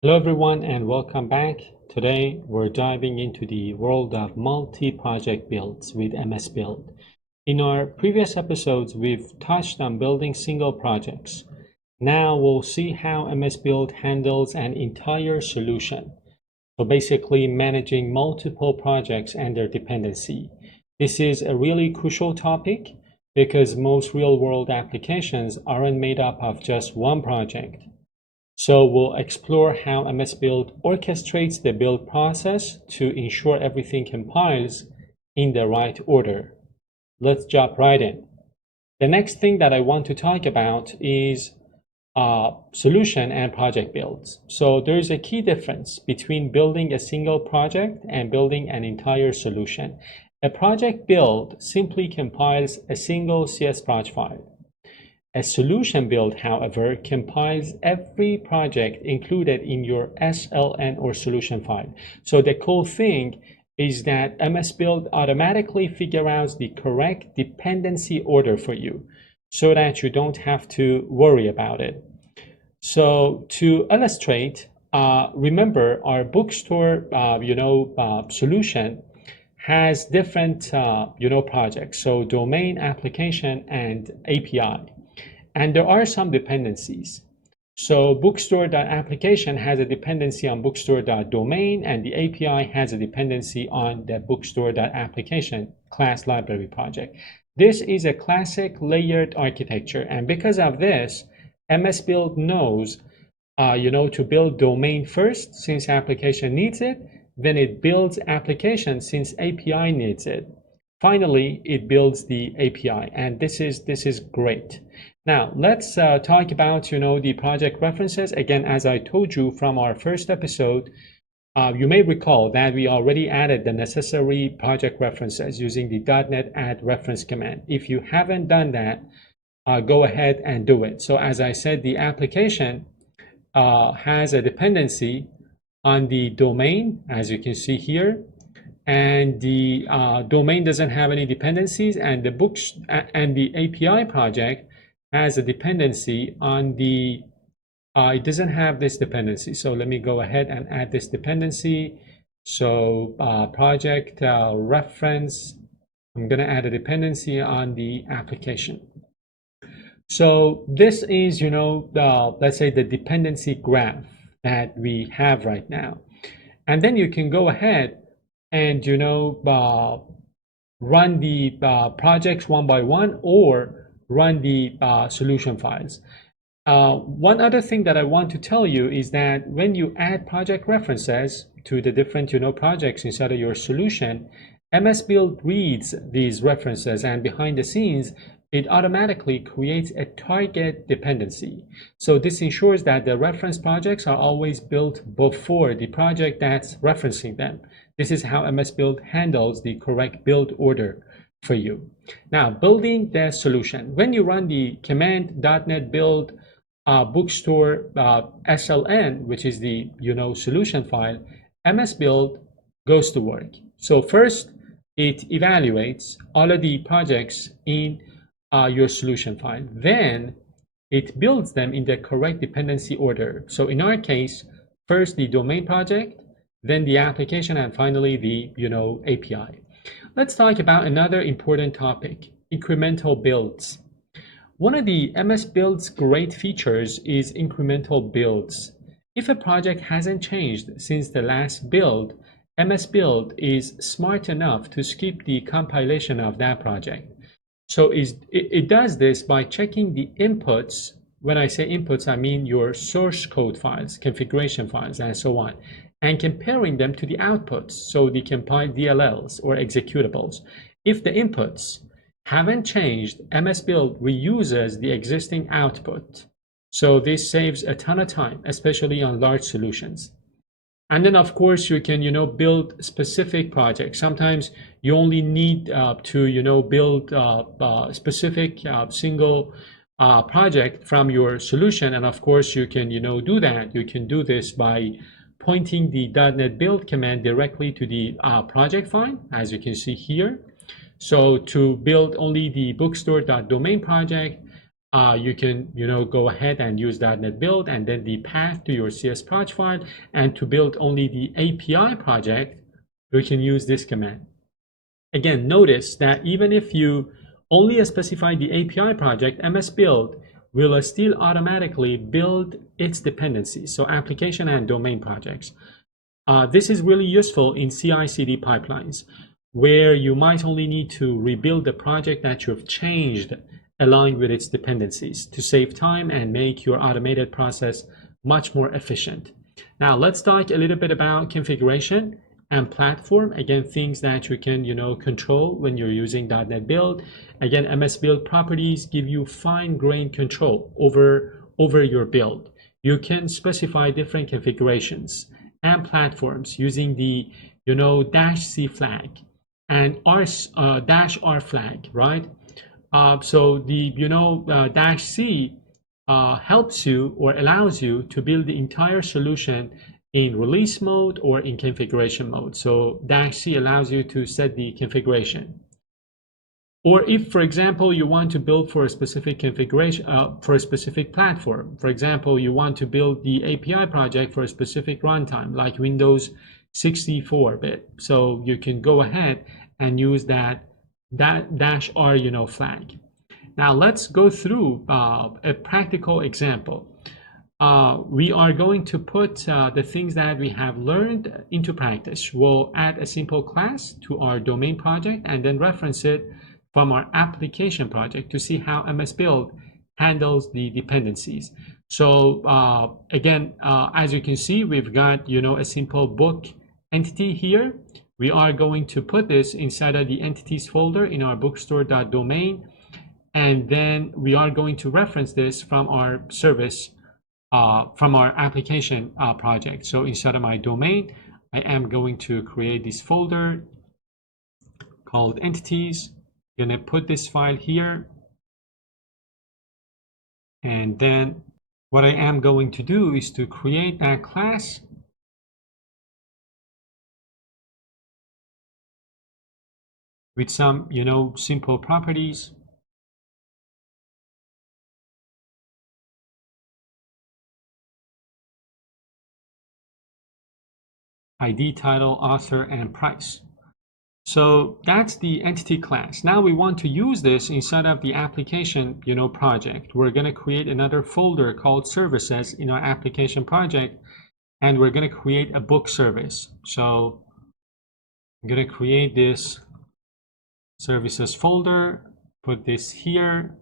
Hello everyone and welcome back. Today we're diving into the world of multi-project builds with MSBuild. In our previous episodes, we've touched on building single projects. Now we'll see how MSBuild handles an entire solution. So basically managing multiple projects and their dependency. This is a really crucial topic because most real-world applications aren't made up of just one project. So we'll explore how MSBuild orchestrates the build process to ensure everything compiles in the right order. Let's jump right in. The next thing that I want to talk about is solution and project builds. So there's a key difference between building a single project and building an entire solution. A project build simply compiles a single CSproj file. A solution build, however, compiles every project included in your SLN or solution file. So the cool thing is that MSBuild automatically figures out the correct dependency order for you so that you don't have to worry about it. So to illustrate, remember our bookstore solution has different projects, so domain, application, and API. And there are some dependencies. So bookstore.application has a dependency on bookstore.domain, and the API has a dependency on the bookstore.application class library project. This is a classic layered architecture, and because of this, MSBuild knows to build domain first since application needs it, then it builds application since API needs it. Finally, it builds the API, and this is great. Now, let's talk about the project references. Again, as I told you from our first episode, you may recall that we already added the necessary project references using the .NET add reference command. If you haven't done that, go ahead and do it. So as I said, the application has a dependency on the domain, as you can see here, and the domain doesn't have any dependencies, and the books and the API project has a dependency on the it doesn't have this dependency. So let me go ahead and add this dependency. So project reference, I'm going to add a dependency on the application. So this is let's say the dependency graph that we have right now, and then you can go ahead and run the projects one by one or run the solution files. One other thing that I want to tell you is that when you add project references to the different projects inside of your solution, MSBuild reads these references, and behind the scenes it automatically creates a target dependency. So this ensures that the reference projects are always built before the project that's referencing them. This is how MSBuild handles the correct build order for you. Now, building the solution. When you run the command .NET build bookstore SLN, which is the solution file, MSBuild goes to work. So first, it evaluates all of the projects in your solution file. Then it builds them in the correct dependency order. So in our case, first the domain project, then the application, and finally the API. Let's talk about another important topic, incremental builds. One of the MSBuild's great features is incremental builds. If a project hasn't changed since the last build, MSBuild is smart enough to skip the compilation of that project. So it does this by checking the inputs. When I say inputs, I mean your source code files, configuration files, and so on, and comparing them to the outputs, so the compiled DLLs or executables. If the inputs haven't changed, MSBuild reuses the existing output. So this saves a ton of time, especially on large solutions. And then, of course, you can build specific projects. Sometimes you only need to build a specific single project from your solution, and of course you can do that. You can do this by pointing the .NET build command directly to the project file, as you can see here. So to build only the bookstore.domain project, you can go ahead and use .NET Build and then the path to your CS proj file, and to build only the API project you can use this command. Again, notice that even if you only specify the API project, MSBuild will still automatically build its dependencies, so application and domain projects. This is really useful in CI/CD pipelines, where you might only need to rebuild the project that you've changed aligned with its dependencies to save time and make your automated process much more efficient. Now let's talk a little bit about configuration and platform. Again, things that you can control when you're using .NET Build. Again, MSBuild properties give you fine-grained control over your build. You can specify different configurations and platforms using the -c flag and -r flag, right? So the -c helps you or allows you to build the entire solution in release mode or in configuration mode. So -c allows you to set the configuration. Or if, for example, you want to build for a specific configuration, for a specific platform. For example, you want to build the API project for a specific runtime, like Windows 64-bit. So you can go ahead and use that -r flag. Now let's go through a practical example. We are going to put the things that we have learned into practice. We'll add a simple class to our domain project and then reference it from our application project to see how MSBuild handles the dependencies. So again, as you can see, we've got a simple book entity here. We are going to put this inside of the entities folder in our bookstore.domain, and then we are going to reference this from our service, from our application project. So inside of my domain, I am going to create this folder called entities. I'm going to put this file here, and then what I am going to do is to create that class with some simple properties. ID, title, author, and price. So that's the entity class. Now we want to use this inside of the application project. We're going to create another folder called services in our application project, and we're going to create a book service. So I'm going to create this services folder, put this here.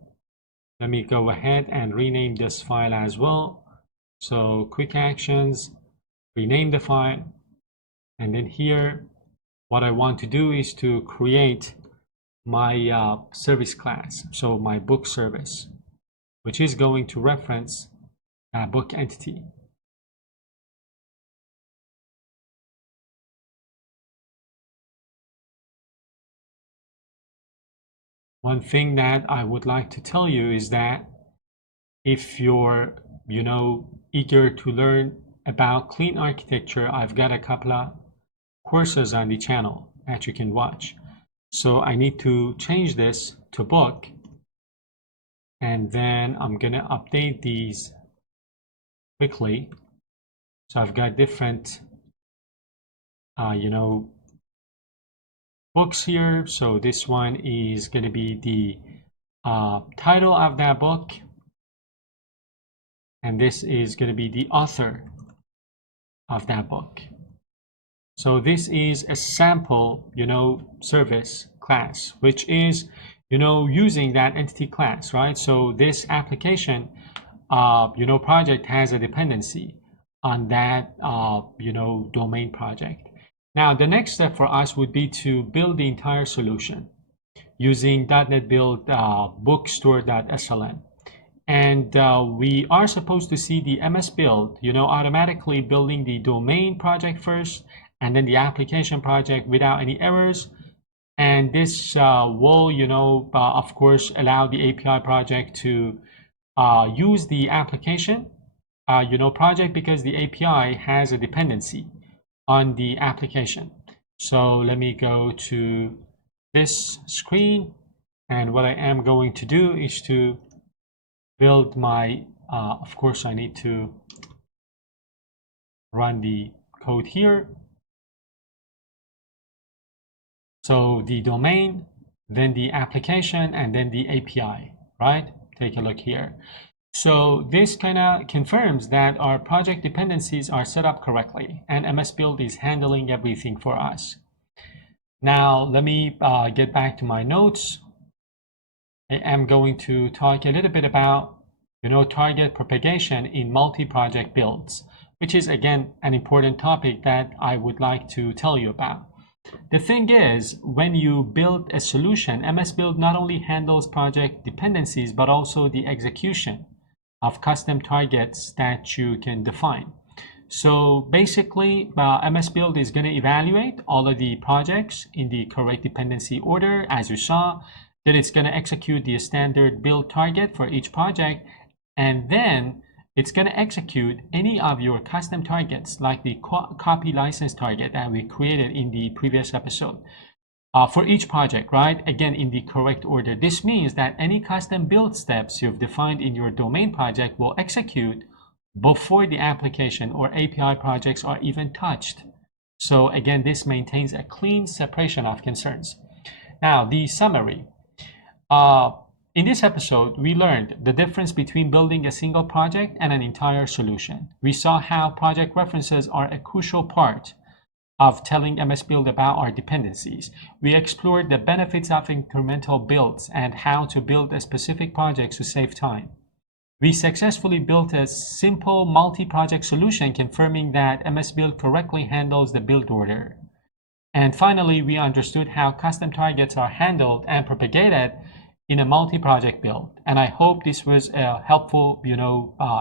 Let me go ahead and rename this file as well. So quick actions, rename the file, and then here what I want to do is to create my service class, so my book service, which is going to reference a book entity. One thing that I would like to tell you is that if you're eager to learn about clean architecture, I've got a couple of courses on the channel that you can watch. So I need to change this to book, and then I'm gonna update these quickly. So I've got different books here. So this one is going to be the title of that book, and this is going to be the author of that book. So this is a sample service class, which is using that entity class, right? So this application project has a dependency on that domain project. Now the next step for us would be to build the entire solution using .NET Build bookstore.sln. And we are supposed to see the MSBuild automatically building the domain project first, and then the application project without any errors. And this will of course allow the API project to use the application project, because the API has a dependency on the application. So let me go to this screen, and what I am going to do is to build my, of course, I need to run the code here. So the domain, then the application, and then the API, right? Take a look here. So this kind of confirms that our project dependencies are set up correctly and MSBuild is handling everything for us. Now, let me get back to my notes. I am going to talk a little bit about, target propagation in multi-project builds, which is, again, an important topic that I would like to tell you about. The thing is, when you build a solution, MSBuild not only handles project dependencies, but also the execution of custom targets that you can define. So basically, MSBuild is going to evaluate all of the projects in the correct dependency order, as you saw. Then it's going to execute the standard build target for each project, and then it's going to execute any of your custom targets, like the copy license target that we created in the previous episode, for each project, right? Again, in the correct order. This means that any custom build steps you've defined in your domain project will execute before the application or API projects are even touched. So again, this maintains a clean separation of concerns. Now, the summary. In this episode, we learned the difference between building a single project and an entire solution. We saw how project references are a crucial part of telling MSBuild about our dependencies. We explored the benefits of incremental builds and how to build a specific project to save time. We successfully built a simple multi-project solution, confirming that MSBuild correctly handles the build order. And finally, we understood how custom targets are handled and propagated in a multi-project build. And I hope this was a helpful,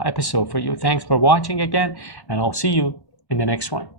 episode for you. Thanks for watching again, and I'll see you in the next one.